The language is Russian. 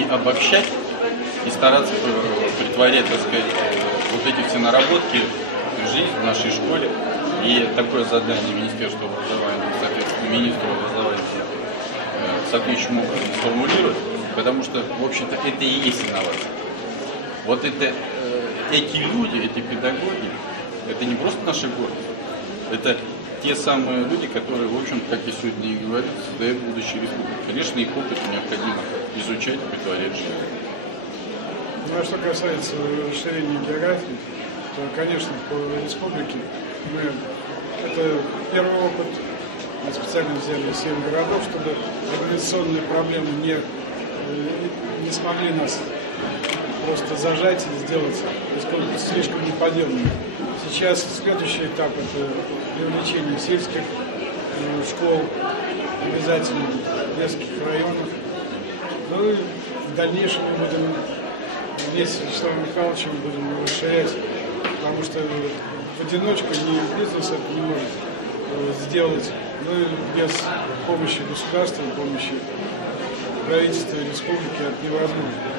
и обобщать, и стараться притворять, так сказать, вот эти все наработки в жизнь в нашей школе. И такое задание Министерства образования, соответственно, министру образования соответствующим образом сформулировать, потому что, в общем-то, это и есть инновация. Вот это, эти люди, эти педагоги, это не просто наши гордость, это те самые люди, которые, в общем, как я сегодня и говорил, создают будущее республики. Конечно, их опыт необходимо изучать и притворять в жизнь. Ну, а что касается расширения географии, то, конечно, по республике это первый опыт. Мы специально взяли 7 городов, чтобы организационные проблемы не смогли нас просто зажать и сделать слишком неподеланными. Сейчас следующий этап – это привлечение сельских школ, обязательно детских районов. Ну и в дальнейшем мы будем вместе с Вячеславом Михайловичем будем расширять, потому что в одиночку ни бизнес это не может сделать, но и без помощи государства, помощи правительства и республики это невозможно.